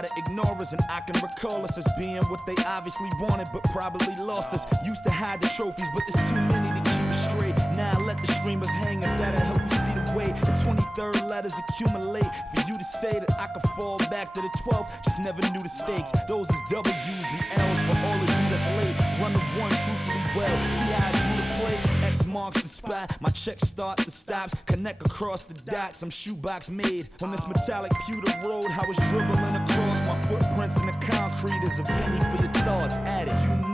try to ignore us, and I can recall us as being what they obviously wanted, but probably lost us. Used to hide the trophies, but there's too many to keep us straight. Now I let the streamers hang, if that'll help you see the way. The 23rd letters accumulate for you to say that I could fall back to the 12th. Just never knew the stakes. Those is W's and L's for all of you that's late. Run the one truthfully well. See how I drew the play? X marks the spot. My checks start the stops. Connect across the dots. I'm shoebox made on this metallic pewter road. I was dribbling across my footprints in the concrete is a penny for your thoughts. Add it. You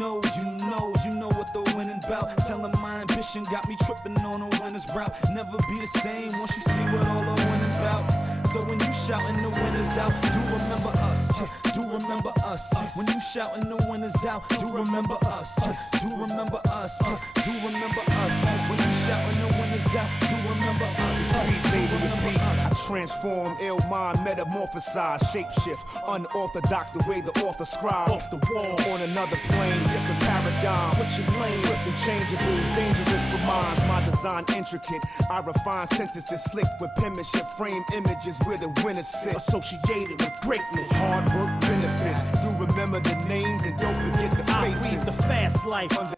know what the winning bout. Telling my ambition got me tripping on a winner's route. Never be the same once you see what all the winners bout. So when you shouting the winners out, do remember us. Do remember us. When you shouting the winners out, do remember us. Do remember us. Do remember us. When you shouting the winners out, do remember us. Sweet baby the beast. I transform, ill mind, metamorphosize, shapeshift, unorthodox the way the author scribes. Off the wall, on another plane, different paradigm. Switching lanes, swift and changeable, dangerous with minds. My design intricate, I refine sentences slick with penmanship, frame images where the winners sit. Associated with greatness, hard work benefits. Do remember the names and don't forget the faces. I lead the fast life under.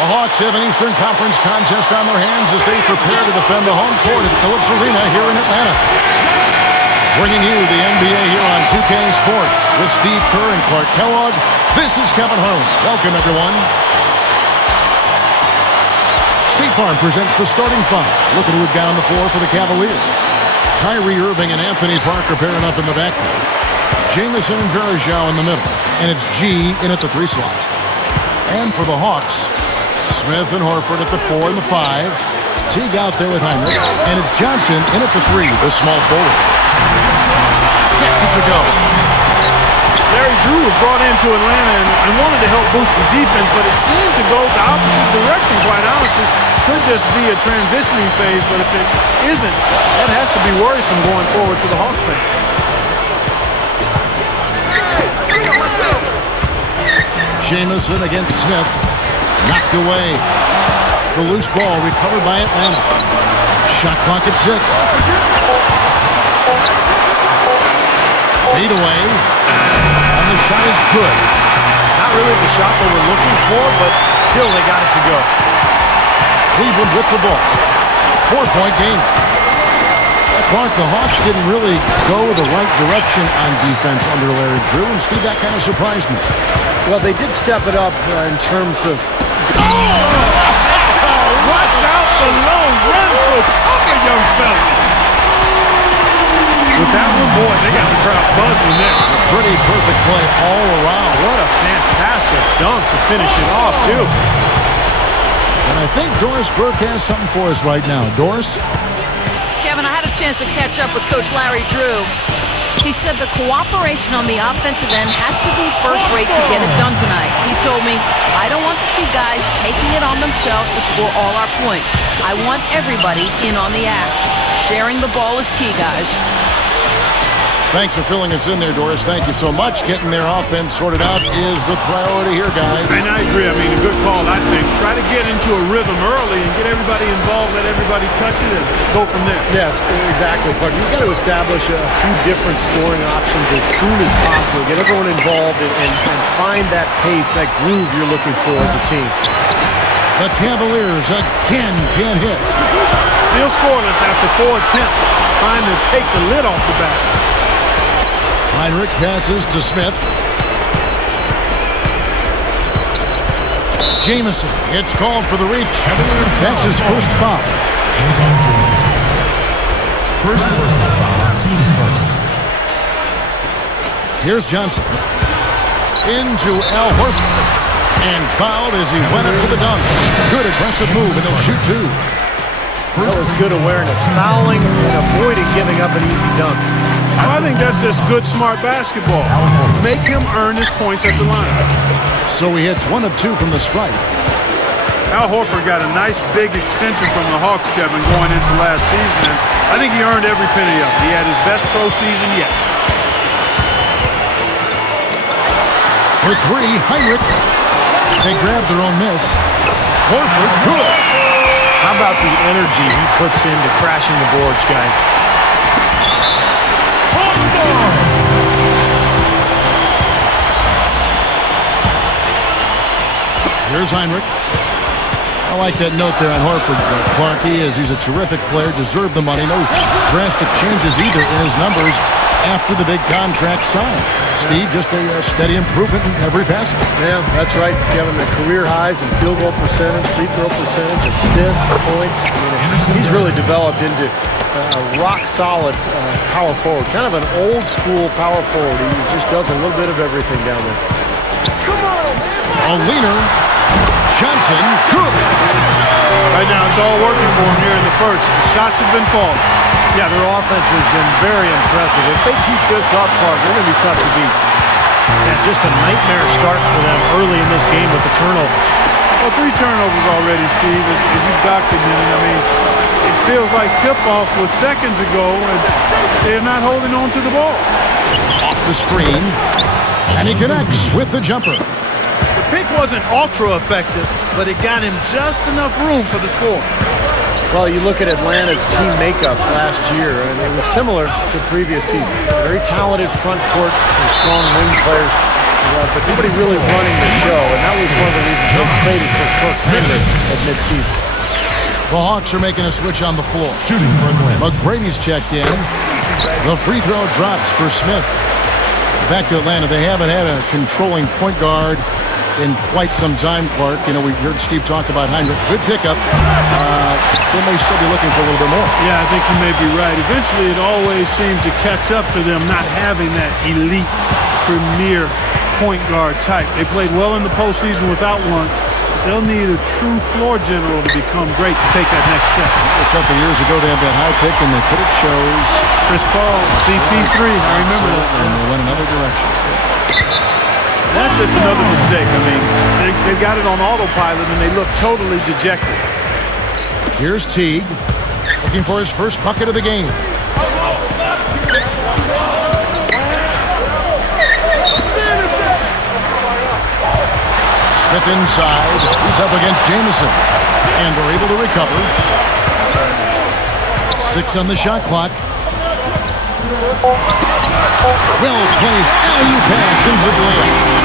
The Hawks have an Eastern Conference contest on their hands as they prepare to defend the home court at Phillips Arena here in Atlanta. Bringing you the NBA here on 2K Sports with Steve Kerr and Clark Kellogg. This is Kevin Harlan. Welcome, everyone. State Farm presents the starting five. Look at who we've got on the floor for the Cavaliers. Kyrie Irving and Anthony Parker pairing up in the backcourt. Jamison and Varejao in the middle. And it's G in at the 3 slot. And for the Hawks, Smith and Horford at the 4 and the 5. Teague out there with Heinrich. And it's Johnson in at the 3, the small forward. Gets it to go. Larry Drew was brought into Atlanta and wanted to help boost the defense, but it seemed to go the opposite direction, quite honestly. Could just be a transitioning phase, but if it isn't, that has to be worrisome going forward for the Hawks fans. Jamison against Smith. Knocked away. The loose ball recovered by Atlanta. Shot clock at 6. Fade away. And the shot is good. Not really the shot they were looking for, but still they got it to go. Cleveland with the ball. 4-point game. Clark, the Hawks didn't really go the right direction on defense under Larry Drew, and Steve, that kind of surprised me. Well, they did step it up in terms of... Watch out the long run for a couple young fellas. With that one, boy, they got the crowd buzzing there. Pretty perfect play all around. What a fantastic dunk to finish it off, too. And I think Doris Burke has something for us right now. Doris? Kevin, I had a chance to catch up with Coach Larry Drew. He said the cooperation on the offensive end has to be first-rate to get it done tonight. He told me, I don't want to see guys taking it on themselves to score all our points. I want everybody in on the act. Sharing the ball is key, guys. Thanks for filling us in there, Doris. Thank you so much. Getting their offense sorted out is the priority here, guys. And I agree. I mean, a good call, I think. Try to get into a rhythm early and get everybody involved, let everybody touch it, and go from there. Yes, exactly, Clark. You've got to establish a few different scoring options as soon as possible. Get everyone involved and find that pace, that groove you're looking for as a team. The Cavaliers again can't hit. Still scoreless after 4 attempts, trying to take the lid off the basket. Heinrich passes to Smith. Jamison, it's called for the reach. That's his first foul. First personal foul, team's first. Here's Johnson. Into Al Horford. And fouled as he went up to the dunk. Good aggressive move, and he'll shoot 2. That was good awareness. Fouling and avoiding giving up an easy dunk. I think that's just good, smart basketball. Make him earn his points at the line. So he hits 1 of 2 from the stripe. Al Horford got a nice big extension from the Hawks, Kevin, going into last season. And I think he earned every penny of it. He had his best pro season yet. For three, Heinrich. They grab their own miss. Horford, good. How about the energy he puts into crashing the boards, guys? Here's Heinrich. I like that note there on Horford. Clarkie, as he's a terrific player, deserved the money. No drastic changes either in his numbers after the big contract signed. Steve, just a steady improvement in every facet. Yeah, that's right, Kevin. The career highs in field goal percentage, free throw percentage, assists, points. He's really developed into a rock-solid power forward. Kind of an old-school power forward. He just does a little bit of everything down there. Come on, man! A leaner. Johnson, good. Right now, it's all working for him here in the first. The shots have been falling. Yeah, their offense has been very impressive. If they keep this up, Clark, they're going to be tough to beat. Yeah, just a nightmare start for them early in this game with the turnover. Well, 3 turnovers already, Steve, as you documented. I mean, it feels like tip-off was seconds ago, and they're not holding on to the ball. Off the screen, and he connects with the jumper. The pick wasn't ultra-effective, but it got him just enough room for the score. Well, you look at Atlanta's team makeup last year, and it was similar to previous seasons. Very talented front court, some strong wing players, but nobody really running the show, and that was one of the reasons they traded for Kirk Heinrich at midseason. The Hawks are making a switch on the floor. Shooting for Atlanta. McGrady's checked in. The free throw drops for Smith. Back to Atlanta. They haven't had a controlling point guard in quite some time, Clark. You know, we heard Steve talk about Heinrich. Good pickup. They may still be looking for a little bit more. Yeah, I think you may be right. Eventually, it always seems to catch up to them not having that elite, premier point guard type. They played well in the postseason without one. They'll need a true floor general to become great to take that next step. A couple years ago, they had that high pick, and they put it shows. Chris Paul, CP3, I remember that. And they went another direction. That's just another mistake. I mean, they've got it on autopilot, and they look totally dejected. Here's Teague, looking for his first bucket of the game. Smith inside. He's up against Jamison. And they're able to recover. 6 on the shot clock. Well placed. Alley pass into the layup.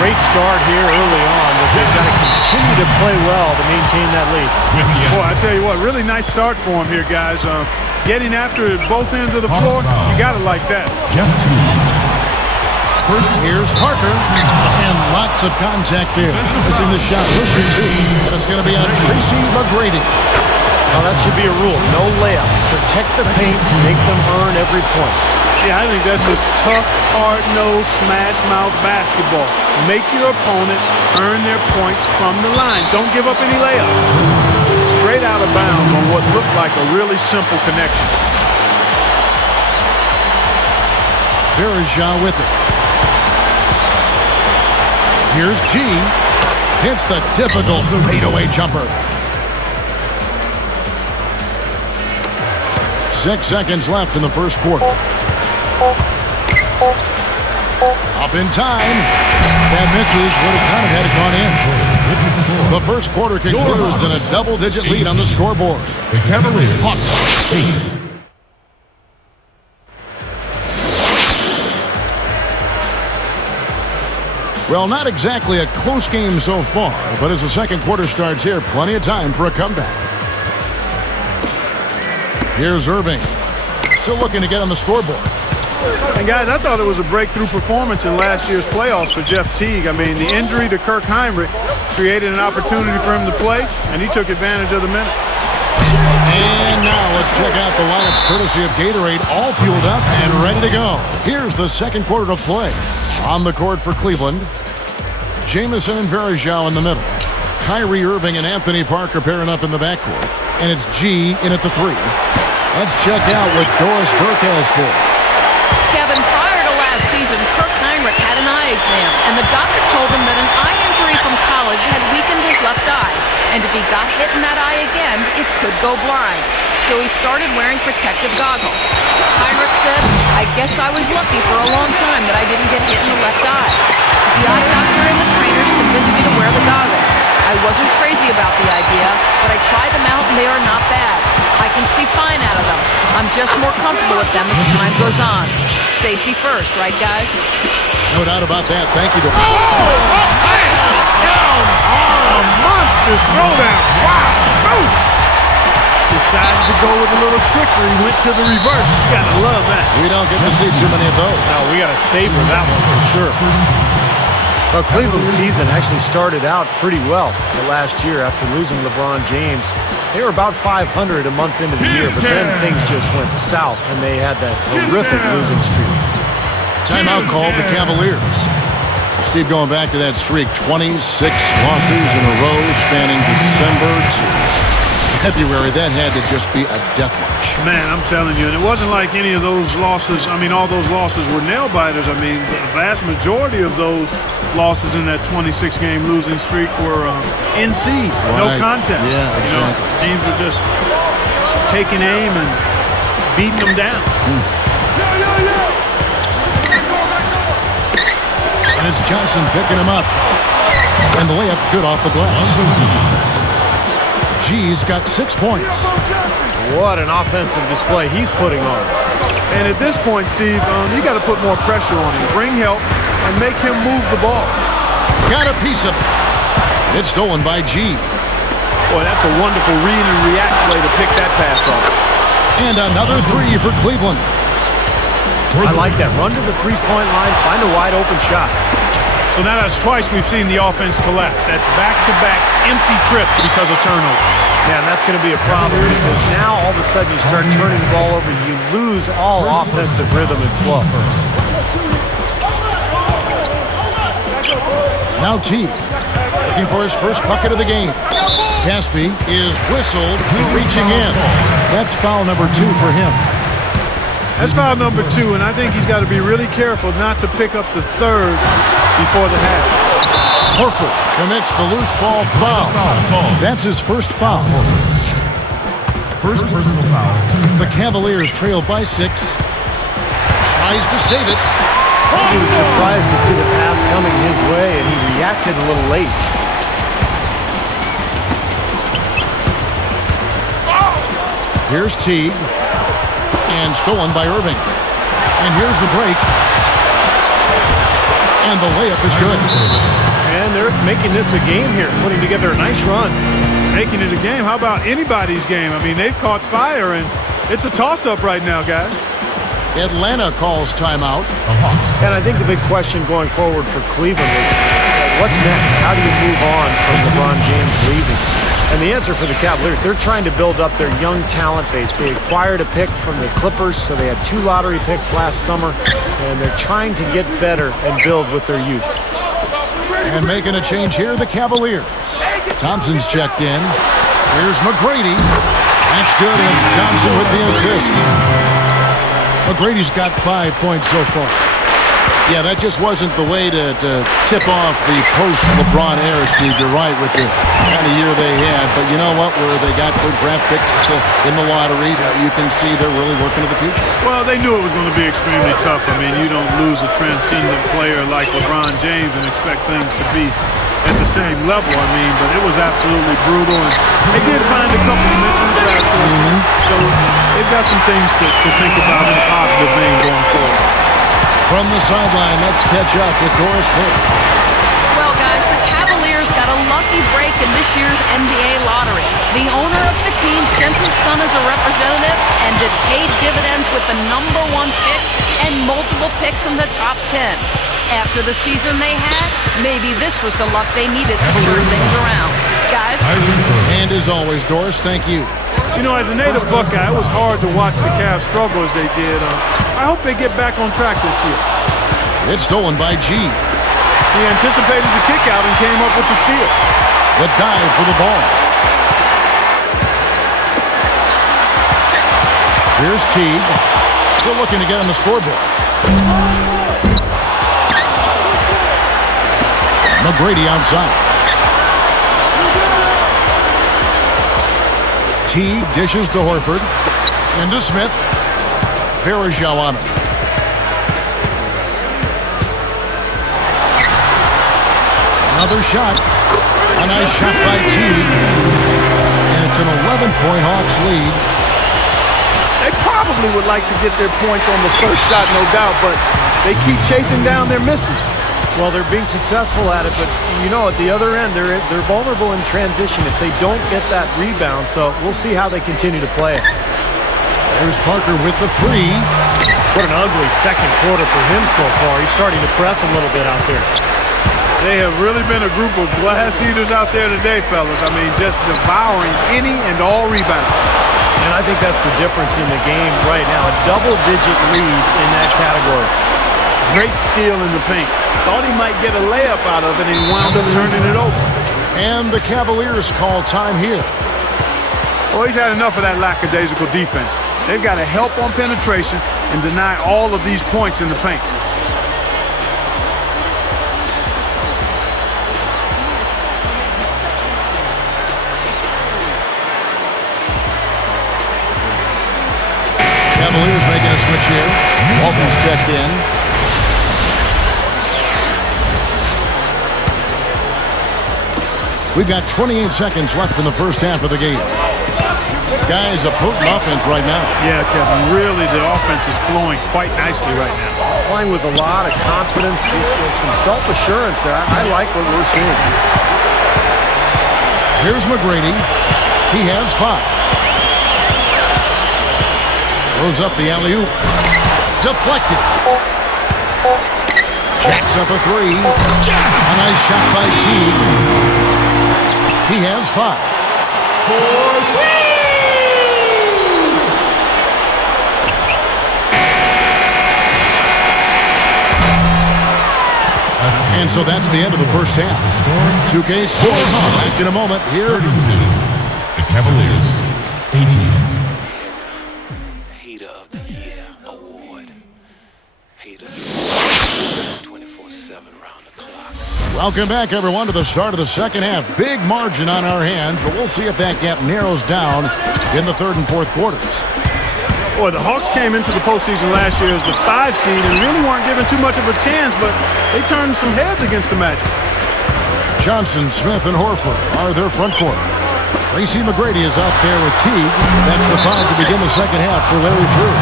Great start here early on, but they've got to continue to play well to maintain that lead. Boy, I tell you what, really nice start for him here, guys. Getting after it both ends of the floor, you got to like that. Jeff Teague. First, here's Parker, and lots of contact there. Missing the shot, pushing 2, and it's going to be on Tracy McGrady. Now that should be a rule. No layups. Protect the paint to make them earn every point. Yeah, I think that's just tough, hard-nosed, smash-mouth basketball. Make your opponent earn their points from the line. Don't give up any layups. Straight out of bounds on what looked like a really simple connection. Verja with it. Here's G. Hits the difficult fadeaway jumper. 6 seconds left in the first quarter. Up in time. That misses. Would have kind of had it gone in. The first quarter concludes in a double-digit lead on the scoreboard. The Cavaliers, 8. Well, not exactly a close game so far, but as the second quarter starts here, plenty of time for a comeback. Here's Irving. Still looking to get on the scoreboard. And guys, I thought it was a breakthrough performance in last year's playoffs for Jeff Teague. I mean, the injury to Kirk Heinrich created an opportunity for him to play, and he took advantage of the minutes. And now let's check out the lineups courtesy of Gatorade, all fueled up and ready to go. Here's the second quarter of play. On the court for Cleveland, Jamison and Verja in the middle. Kyrie Irving and Anthony Parker pairing up in the backcourt. And it's G in at the 3. Let's check out what Doris Burke has for us. Kevin, prior to last season, Kirk Heinrich had an eye eye exam, and the doctor told him that an eye injury from college had weakened his left eye, and if he got hit in that eye again, it could go blind. So he started wearing protective goggles. Heinrich said, "I guess I was lucky for a long time that I didn't get hit in the left eye. The eye doctor and the trainers convinced me to wear the goggles. I wasn't crazy about the idea, but I tried them out and they are not bad. I can see fine out of them. I'm just more comfortable with them as time goes on. Safety first, right, guys?" No doubt about that. Thank you to... Down arm, monster throwdown. Wow. Boom. Decided to go with a little trickery. Went to the reverse. Just gotta love that. We don't get to see too many of those. No, we got to savor that one for sure. Well, Cleveland's season actually started out pretty well last year after losing LeBron James. They were about 500 a month into the year, but then things just went south, and they had that horrific losing streak. Timeout called the Cavaliers. Steve, going back to that streak, 26 losses in a row spanning December to February. That had to just be a death march. Man, I'm telling you, and it wasn't like any of those losses. I mean, all those losses were nail-biters. I mean, the vast majority of those losses in that 26-game losing streak were in seed, no contest. Yeah, exactly. You know, teams were just taking aim and beating them down. And it's Johnson picking him up. And the layup's good off the glass. G's got 6 points. What an offensive display he's putting on. And at this point, Steve, you got to put more pressure on him. Bring help and make him move the ball. Got a piece of it. It's stolen by G. Boy, that's a wonderful read and react play to pick that pass off. And another three for Cleveland. I like that. Run to the three-point line, find a wide-open shot. So now that's twice we've seen the offense collapse. That's back-to-back empty trips because of turnover. Yeah, and that's going to be a problem because now all of a sudden you start turning the ball over, you lose all offensive rhythm and flow. Now T, looking for his first bucket of the game. Caspi is whistled, reaching in. That's foul number 2 for him. That's foul number 2, and I think he's got to be really careful not to pick up the third before the half. Horford commits the loose ball foul. That's his first foul. First personal foul. The Cavaliers trail by 6. Tries to save it. He was surprised to see the pass coming his way, and he reacted a little late. Here's Teague. And stolen by Irving. And here's the break. And the layup is good. And they're making this a game here, putting together a nice run. Making it a game? How about anybody's game? I mean, they've caught fire, and it's a toss-up right now, guys. Atlanta calls timeout. And I think the big question going forward for Cleveland is, what's next? How do you move on from LeBron James leaving? And the answer for the Cavaliers, they're trying to build up their young talent base. They acquired a pick from the Clippers, so they had 2 lottery picks last summer, and they're trying to get better and build with their youth. And making a change here, the Cavaliers. Thompson's checked in. Here's McGrady. That's good as Johnson with the assist. McGrady's got 5 points so far. Yeah, that just wasn't the way to tip off the post-LeBron era, Steve. You're right with the kind of year they had. But you know what? Where they got their draft picks in the lottery, you can see they're really working to the future. Well, they knew it was going to be extremely tough. I mean, you don't lose a transcendent player like LeBron James and expect things to be at the same level. I mean, but it was absolutely brutal. And they did find a couple of mentions after. So they've got some things to think about in a positive vein going forward. From the sideline, let's catch up with Doris Burke. Well, guys, the Cavaliers got a lucky break in this year's NBA lottery. The owner of the team sent his son as a representative, and it paid dividends with the #1 pick and multiple picks in the top 10. After the season they had, maybe this was the luck they needed to turn things around. Guys? And as always, Doris, thank you. You know, as a native Buckeye, it was hard to watch the Cavs struggle as they did. I hope they get back on track this year. It's stolen by G. He anticipated the kick out and came up with the steal. The dive for the ball. Here's Teague. Still looking to get on the scoreboard. McGrady outside. Teague dishes to Horford. Into Smith. Varejao on him. Another shot. A nice shot by Teague. And it's an 11-point Hawks lead. They probably would like to get their points on the first shot, no doubt, but they keep chasing down their misses. Well, they're being successful at it, but you know, at the other end, they're vulnerable in transition if they don't get that rebound. So we'll see how they continue to play it. There's Parker with the three. What an ugly second quarter for him so far. He's starting to press a little bit out there. They have really been a group of glass eaters out there today, fellas. I mean, just devouring any and all rebounds. And I think that's the difference in the game right now. A double-digit lead in that category. Great steal in the paint. Thought he might get a layup out of it, and he wound up turning it over. And the Cavaliers call time here. Well, he's had enough of that lackadaisical defense. They've got to help on penetration and deny all of these points in the paint. Cavaliers making a switch here. Walton's checked in. We've got 28 seconds left in the first half of the game. Guys, a potent offense right now. Yeah, Kevin, really the offense is flowing quite nicely right now. Playing with a lot of confidence, some self-assurance there. I like what we're seeing. Here's McGrady. He has 5. Throws up the alley-oop. Deflected. Jacks up a 3. A nice shot by Teague. He has 5. And so that's the end of the first half. 2K Sports back in a moment here. 32. The Cavaliers, 18. Hater of the Year Award. Hater 24/7 round the clock. Welcome back, everyone, to the start of the second half. Big margin on our hands, but we'll see if that gap narrows down in the third and fourth quarters. Boy, the Hawks came into the postseason last year as the 5 seed and really weren't given too much of a chance, but they turned some heads against the Magic. Johnson, Smith, and Horford are their front court. Tracy McGrady is out there with Teague. That's the 5 to begin the second half for Larry Drew.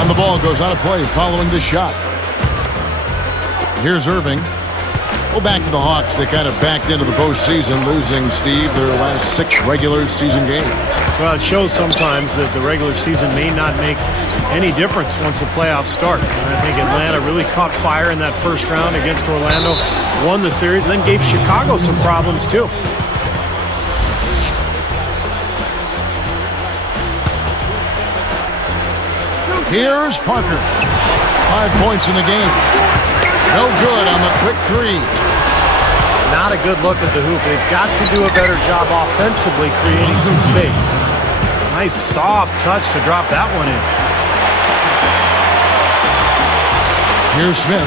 And the ball goes out of play following the shot. Here's Irving. Well, back to the Hawks. They kind of backed into the postseason, losing, Steve, their last 6 regular season games. Well, it shows sometimes that the regular season may not make any difference once the playoffs start. And I think Atlanta really caught fire in that first round against Orlando, won the series, and then gave Chicago some problems, too. Here's Parker. 5 points in the game. No good on the quick 3. Not a good look at the hoop. They've got to do a better job offensively creating some space. Nice soft touch to drop that one in. Here's Smith.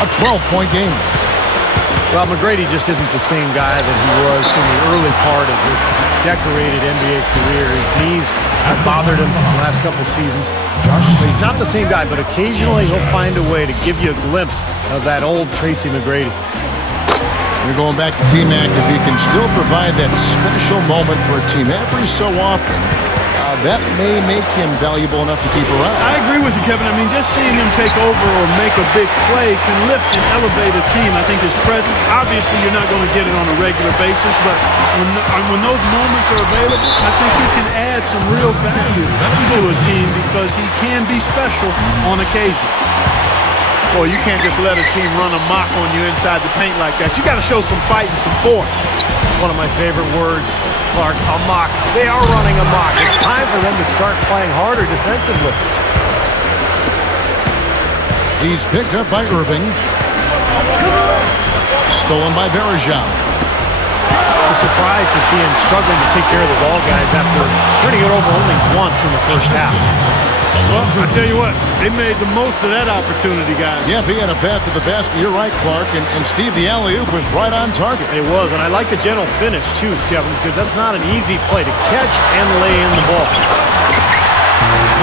A 12-point game. Well, McGrady just isn't the same guy that he was in the early part of his decorated NBA career. His knees have bothered him the last couple seasons. So he's not the same guy, but occasionally he'll find a way to give you a glimpse of that old Tracy McGrady. You're going back to T-Mac. If he can still provide that special moment for a team every so often, that may make him valuable enough to keep around. I agree with you, Kevin. I mean, just seeing him take over or make a big play can lift and elevate a team. I think his presence, obviously you're not going to get it on a regular basis, but when those moments are available, I think he can add some real value to a team because he can be special on occasion. Well, you can't just let a team run amok on you inside the paint like that. You got to show some fight and some force. It's one of my favorite words, Clark, amok. They are running amok. It's time for them to start playing harder defensively. He's picked up by Irving. Stolen by Varejao. It's a surprise to see him struggling to take care of the ball, guys, after turning it over only once in the first half. Well, I tell you what, they made the most of that opportunity, guys. Yep, he had a path to the basket. You're right, Clark. And Steve, the alley-oop was right on target. It was, and I like the gentle finish, too, Kevin, because that's not an easy play to catch and lay in the ball.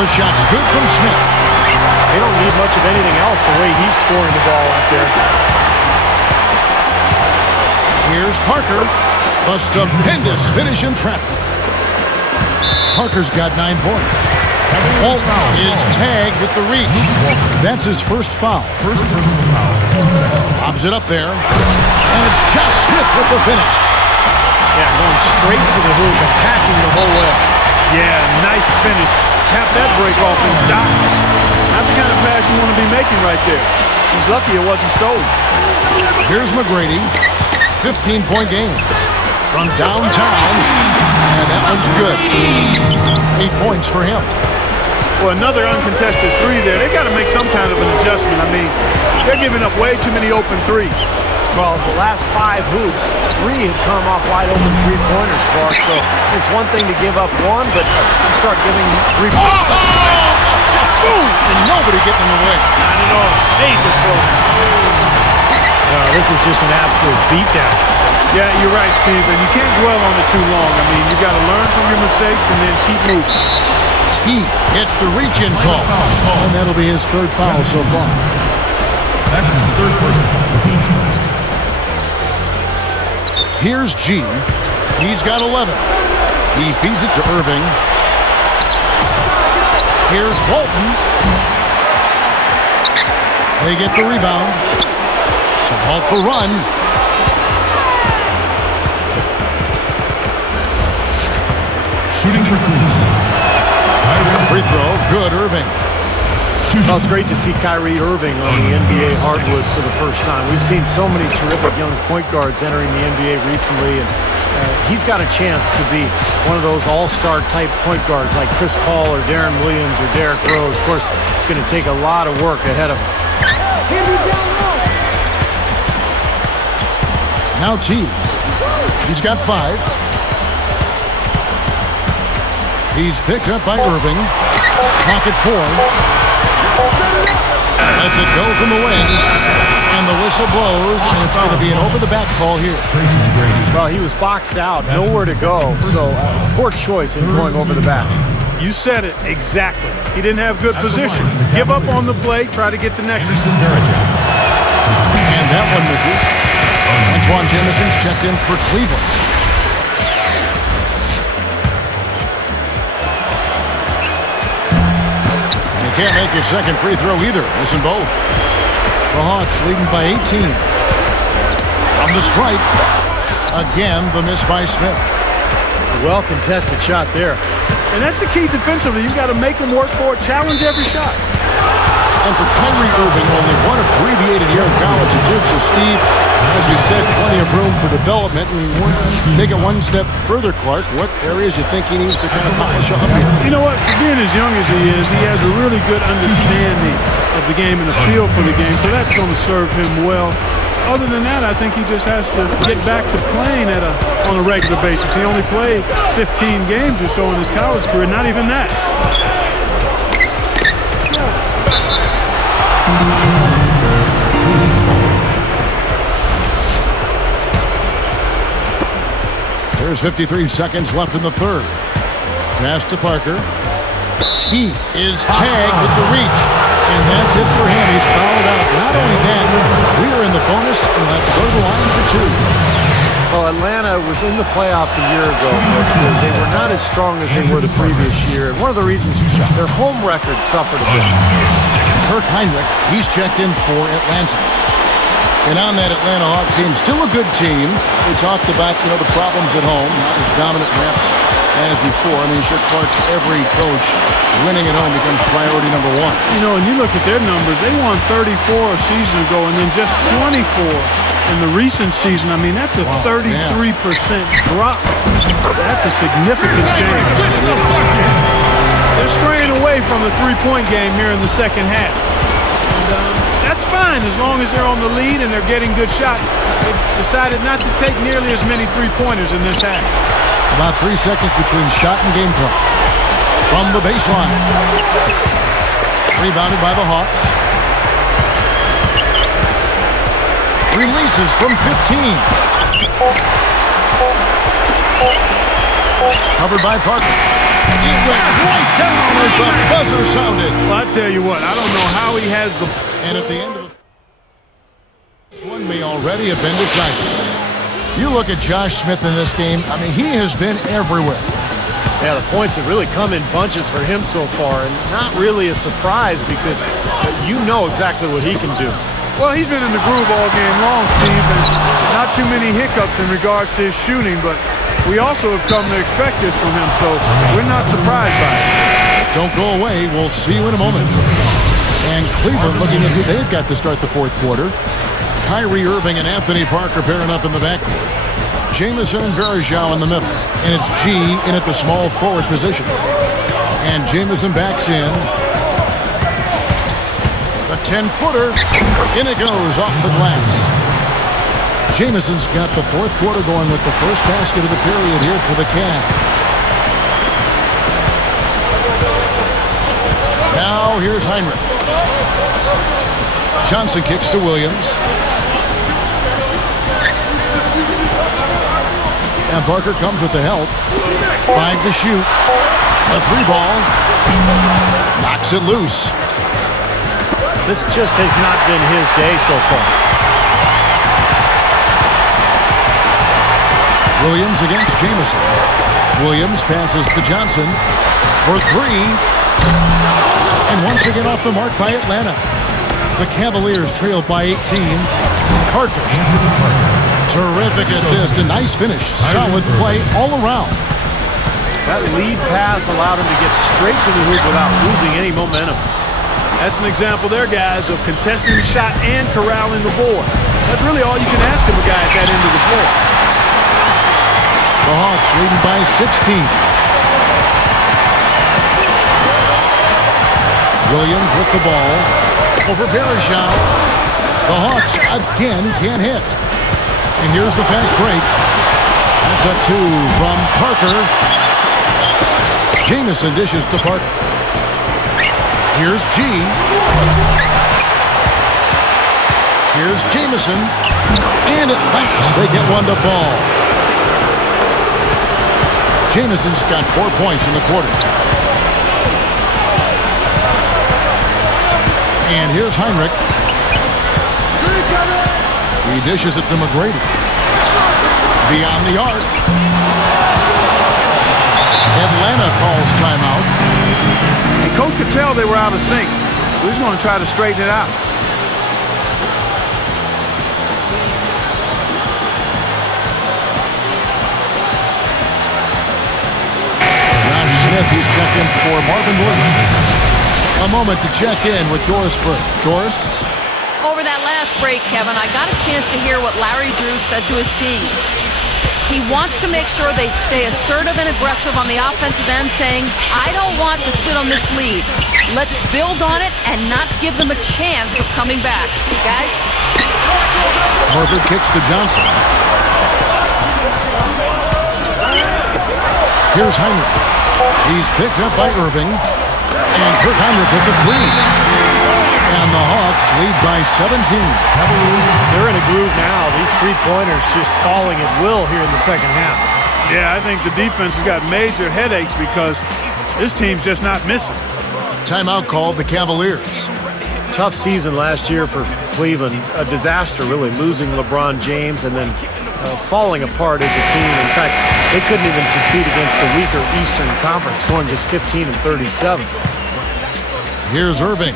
The shot's good from Smith. They don't need much of anything else the way he's scoring the ball out there. Here's Parker. A stupendous finish in traffic. Parker's got 9 points. Walton is tagged with the reach. That's his first foul. First personal foul, team second. Lobs it up there. And it's Josh Smith with the finish. Yeah, going straight to the hoop, attacking the whole way. Yeah, nice finish. Cap that break off and stop. Not the kind of pass you want to be making right there. He's lucky it wasn't stolen. Here's McGrady. 15-point game from downtown. And that one's good. 8 points for him. Well, another uncontested three there. They've got to make some kind of an adjustment. I mean, they're giving up way too many open threes. Well, the last 5 hoops, 3 have come off wide open three-pointers, Clark. So it's one thing to give up one, but you start giving 3 points. Boom! And nobody getting in the way. Not at all. Major throw. This is just an absolute beatdown. Yeah, you're right, Steve. And you can't dwell on it too long. I mean, you got to learn from your mistakes and then keep moving. He gets the reach-in call. And that'll be his 3rd foul so far. That's his 3rd personal, the team's first. Here's G. He's got 11. He feeds it to Irving. Here's Walton. They get the rebound to halt the run. Shooting for Cleveland. Free throw, good, Irving. Well, it's great to see Kyrie Irving on the NBA hardwood for the first time. We've seen so many terrific young point guards entering the NBA recently, and he's got a chance to be one of those all-star type point guards like Chris Paul or Darren Williams or Derrick Rose. Of course, it's going to take a lot of work ahead of him. Now T. He's got 5. He's picked up by Irving. Pocket 4. Lets it go from the wing. And the whistle blows, and it's going to be an over-the-back call here. Tracy McGrady. Well, he was boxed out, nowhere to go, so poor choice in going over the back. You said it exactly. He didn't have good position. Give up on the play, try to get the next. And that one misses. Antoine Jamison's checked in for Cleveland. And he can't make his second free throw either. Missing both. The Hawks leading by 18. From the stripe. Again, the miss by Smith. Well-contested shot there. And that's the key defensively. You've got to make them work for it. Challenge every shot. And for Kyrie Irving, only one abbreviated year in college at Duke. So, Steve, as you said, plenty of room for development. And take it one step further, Clark. What areas you think he needs to kind of polish off here? You know what? For being as young as he is, he has a really good understanding of the game and a feel for the game. So that's going to serve him well. Other than that, I think he just has to get back to playing on a regular basis. He only played 15 games or so in his college career, not even that. There's 53 seconds left in the 3rd. Pass to Parker. He is tagged with the reach. And that's it for him. He's fouled out. Not only that, we are in the bonus and we'll have to go to the line for 2. Well, Atlanta was in the playoffs a year ago. They were not as strong as they were the previous year. And one of the reasons their home record suffered a bit. Kirk Heinrich, he's checked in for Atlanta. And on that Atlanta Hawk team, still a good team. We talked about, the problems at home, not as dominant perhaps as before. I mean, sure, Clark, every coach winning at home becomes priority number 1. And you look at their numbers, they won 34 a season ago and then just 24 in the recent season. I mean, that's a 33% drop. That's a significant change. They're straying away from the three-point game here in the second half. And that's fine as long as they're on the lead and they're getting good shots. They've decided not to take nearly as many three-pointers in this half. About 3 seconds between shot and game clock. from the baseline. Rebounded by the Hawks. Releases from 15. Covered by Parker. He went right down as the buzzer sounded. Well, I tell you what, I don't know how he has the... And at the end of this one may already have been decided. You look at Josh Smith in this game, I mean, he has been everywhere. Yeah, the points have really come in bunches for him so far, and not really a surprise because you know exactly what he can do. Well, he's been in the groove all game long, Steve, and not too many hiccups in regards to his shooting, but we also have come to expect this from him, so we're not surprised by it. Don't go away. We'll see you in a moment. And Cleveland looking at who they've got to start the fourth quarter. Kyrie Irving and Anthony Parker pairing up in the backcourt. Jamison and Varejao in the middle. And it's G in at the small forward position. And Jamison backs in. The 10-footer. In it goes off the glass. Jamison's got the fourth quarter going with the first basket of the period here for the Cavs. Now here's Heinrich. Johnson kicks to Williams. And Parker comes with the help. 5 to shoot. A 3-ball. Knocks it loose. This just has not been his day so far. Williams against Jamison. Williams passes to Johnson for 3. And once again off the mark by Atlanta. The Cavaliers trailed by 18. Parker. Terrific assist. A nice finish. Solid play all around. That lead pass allowed him to get straight to the hoop without losing any momentum. That's an example there, guys, of contesting the shot and corralling the board. That's really all you can ask of a guy at that end of the floor. The Hawks leading by 16. Williams with the ball. Over Varejao. The Hawks again can't hit. And here's the fast break. That's a 2 from Parker. Jamison dishes to Parker. Here's G. Here's Jamison. And at last they get one to fall. Jamison's got 4 points in the quarter. And here's Heinrich. He dishes it to McGrady. Beyond the arc. Atlanta calls timeout. And Coach could tell they were out of sync. He's going to try to straighten it out. Josh Smith, he's checked in for Marvin Williams. A moment to check in with Doris Burke. Doris? Over that last break, Kevin, I got a chance to hear what Larry Drew said to his team. He wants to make sure they stay assertive and aggressive on the offensive end, saying, I don't want to sit on this lead. Let's build on it and not give them a chance of coming back. Guys? Horford kicks to Johnson. Here's Heinrich. He's picked up by Irving. And Kirk Heinrich with the lead. And the Hawks lead by 17. They're in a groove now. These three-pointers just falling at will here in the second half. Yeah, I think the defense has got major headaches because this team's just not missing. Timeout called the Cavaliers. Tough season last year for Cleveland. A disaster, really, losing LeBron James and then falling apart as a team. In fact, they couldn't even succeed against the weaker Eastern Conference, going just 15 and 37. Here's Irving.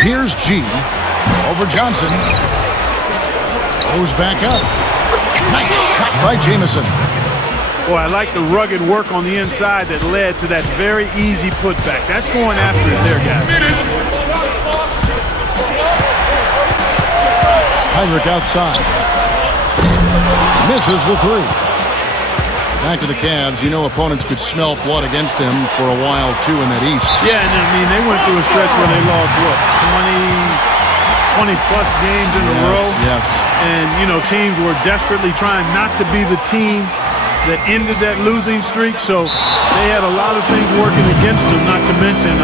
Here's G. Over Johnson. Goes back up. Nice shot by Jamison. Boy, I like the rugged work on the inside that led to that very easy putback. That's going after it there, guys. Heinrich outside. Misses the 3. Back to the Cavs. You know opponents could smell blood against them for a while, too, in that East. Yeah, and I mean, they went through a stretch where they lost, what, 20-plus games in a row? Yes. And, you know, teams were desperately trying not to be the team that ended that losing streak. So they had a lot of things working against them, not to mention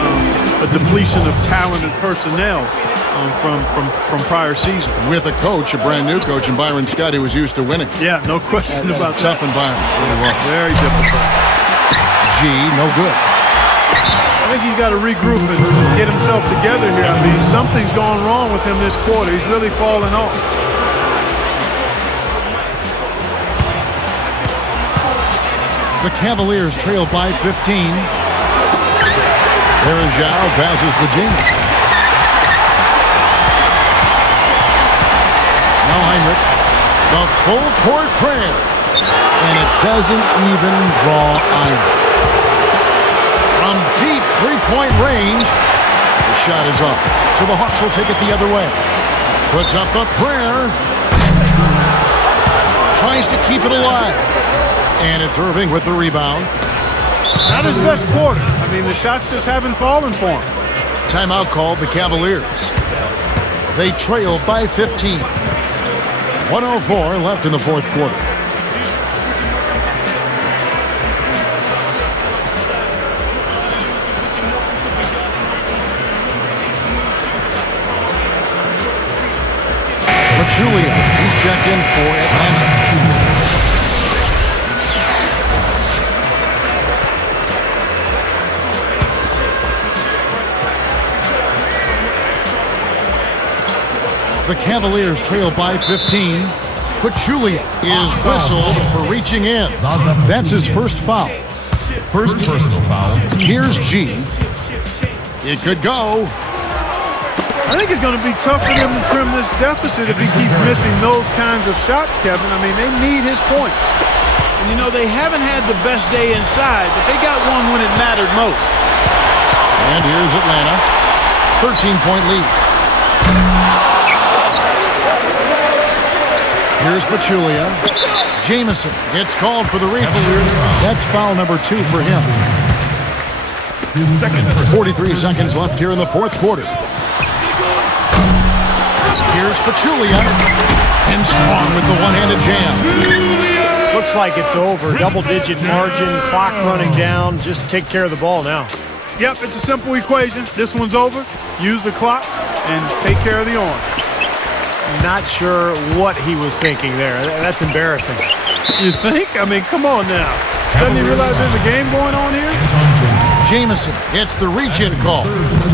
a depletion of talent and personnel from prior seasons. With a coach, a brand new coach, and Byron Scott, who was used to winning. Yeah, no question about that. Tough environment. Really was. Very difficult. G, no good. I think he's got to regroup and get himself together here. I mean, something's gone wrong with him this quarter. He's really fallen off. The Cavaliers trail by 15. Verajao passes to Jameson. Now Heinrich, the full court prayer, and it doesn't even draw iron. From deep three-point range, the shot is off, so the Hawks will take it the other way. Puts up a prayer, tries to keep it alive, and it's Irving with the rebound. Not his best quarter. I mean, the shots just haven't fallen for him. Timeout called the Cavaliers. They trail by 15. 1:04 left in the fourth quarter. Pachulia, he's checked in for Atlanta. The Cavaliers trail by 15. Pachulia is whistled for reaching in. That's his first foul. First personal foul. Here's G. It could go. I think it's going to be tough for them to trim this deficit if he keeps missing those kinds of shots, Kevin. I mean, they need his points. And, you know, they haven't had the best day inside, but they got one when it mattered most. And here's Atlanta. 13-point lead. Here's Pachulia. Jameson gets called for the reach. That's foul number 2 for him. 43 seconds left here in the fourth quarter. Here's Pachulia. And strong with the one-handed jam. Looks like it's over. Double-digit margin, clock running down. Just take care of the ball now. Yep, it's a simple equation. This one's over. Use the clock and take care of the arm. Not sure what he was thinking there. That's embarrassing. You think? I mean, come on now. Doesn't he realize there's a game going on here? Jameson gets the reach-in call.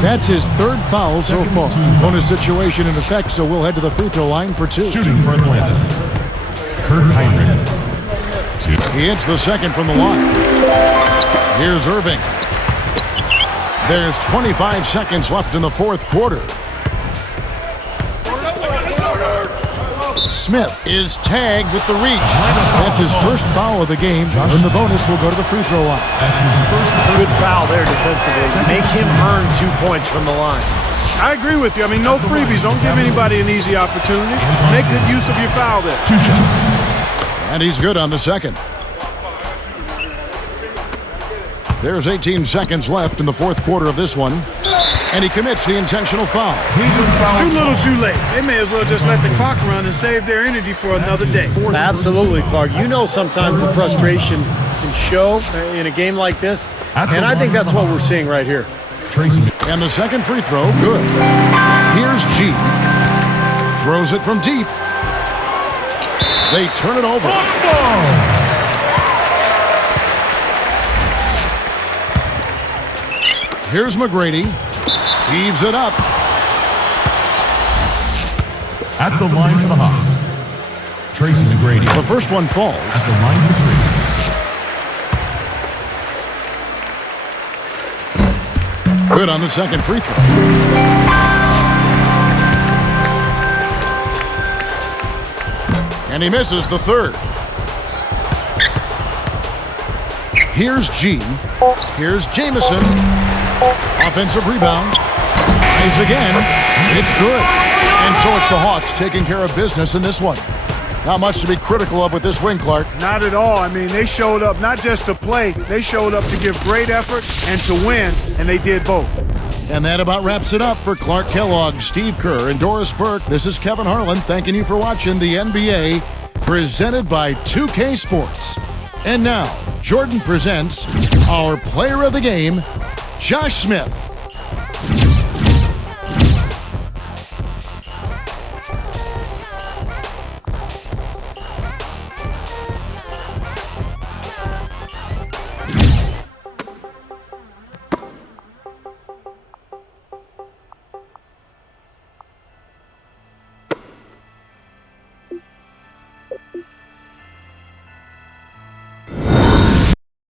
That's his third foul so far. Bonus situation in effect, so we'll head to the free throw line for 2. Shooting for Atlanta. Kurt Heinrich. 2. He hits the second from the line. Here's Irving. There's 25 seconds left in the fourth quarter. Smith is tagged with the reach. That's his first foul of the game, and the bonus will go to the free throw line. That's his first Good foul there defensively. Make him earn 2 points from the line. I agree with you. I mean, no freebies. Don't give anybody an easy opportunity. Make good use of your foul there. 2 shots. And he's good on the second. There's 18 seconds left in the fourth quarter of this one. And he commits the intentional foul. Too little, too late. They may as well just let the clock run and save their energy for another day. Absolutely, Clark. You know sometimes the frustration can show in a game like this. And I think that's what we're seeing right here. And the second free throw, good. Here's G. Throws it from deep. They turn it over. Here's McGrady. Heaves it up. At the line for the Hawks, Tracy McGrady. The first one falls. At the line for 3. Good on the second free throw. And he misses the third. Here's G. Here's Jameson. Offensive rebound. Tries again. It's good. And so it's the Hawks taking care of business in this one. Not much to be critical of with this win, Clark. Not at all. I mean, they showed up not just to play. They showed up to give great effort and to win, and they did both. And that about wraps it up for Clark Kellogg, Steve Kerr, and Doris Burke. This is Kevin Harlan thanking you for watching the NBA presented by 2K Sports. And now, Jordan presents our player of the game, Josh Smith.